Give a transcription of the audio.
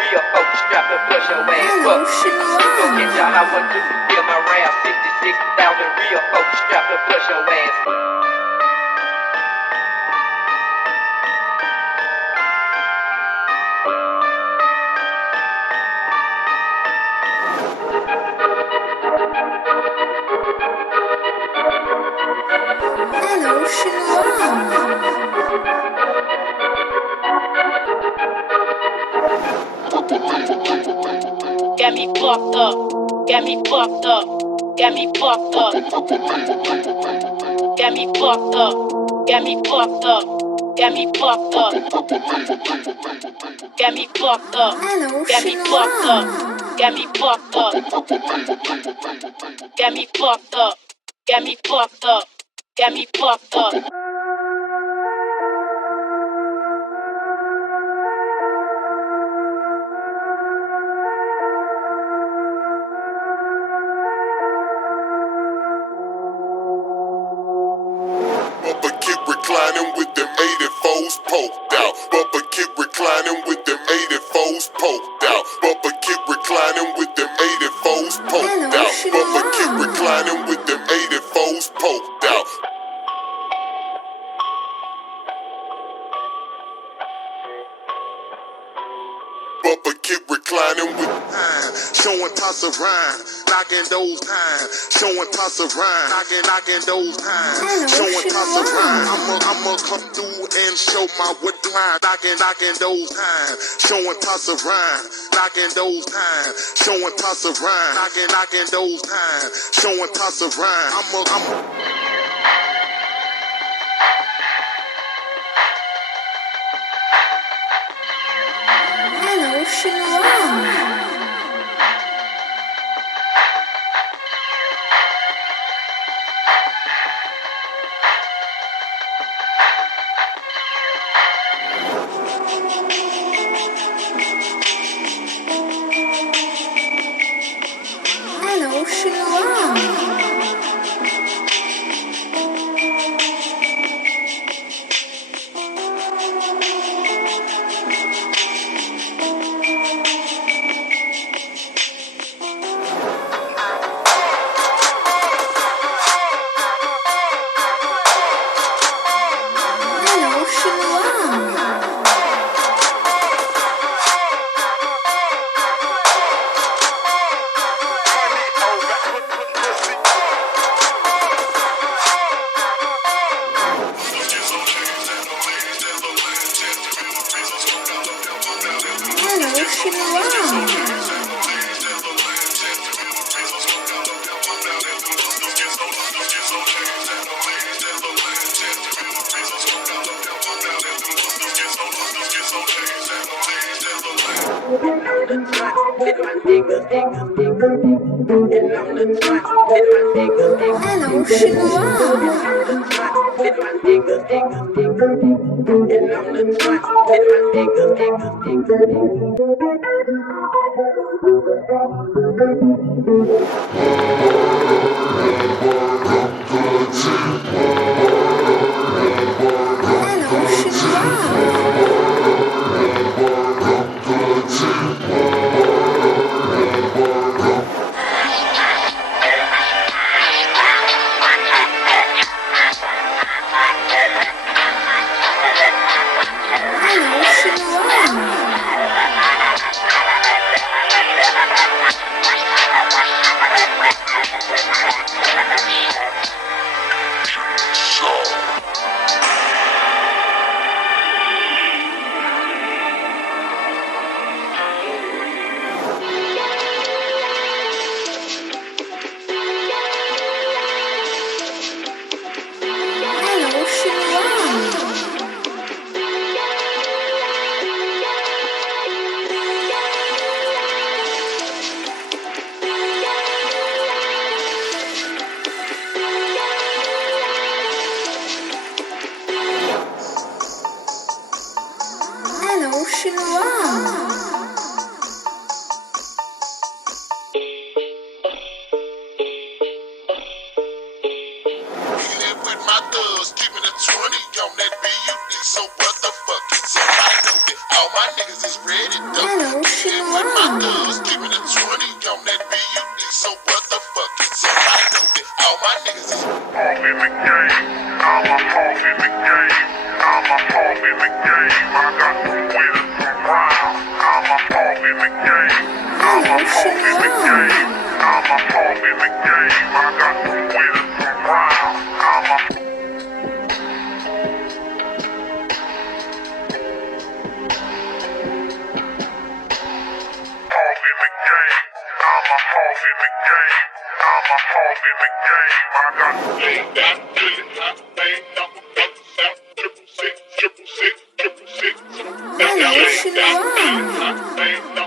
real folks strapped to push your ass Hello, up. Shalom. Go get y'all, I want you to feel my rap. 66,000 real folks strapped to push your ass up. Hello, Shalom. Got me fucked up. Got me fucked up. Got me fucked up. Got me fucked up. Got me fucked up. Got me fucked up. Got me fucked up. Hello, Got me fucked up. Shalom. Got me fucked up. Got me fucked up. Got me fucked up. Got me fucked up. Bumper keep reclining with them 84s poked out. Bumper keep reclining with them 84s poked out. Bumper keep reclining with them 84s poked Hello, out. Bumper keep Shalom. reclining with them 84s poked out. Bumper keep reclining with showing toss of rhyme, knocking those times, showing toss of rhyme, knocking those times, Hello, showing toss of rhyme. Shalom. I'ma come through and show my wood climb, knocking those times, showing toss of rhyme, knocking those times, showing toss of rhyme, knocking those times, showing toss of rhyme. Hello, Shalom. Hello, Shalom. Hello, Shalom. Hello, Shalom. Hello, Shalom. Hello, Shalom. Hello, Shalom. Hello, Shalom. Cuz keeping the 20 on that BUD, so what the fuck is up? I know that all my niggas is home in the game. I'm a home in the game. I'm a home in the game. I got some winners from round. I'm a home in the game. I'm a home in the game. I'm a home in the game. I got some winners from round. I'm a Hello, Shinwa.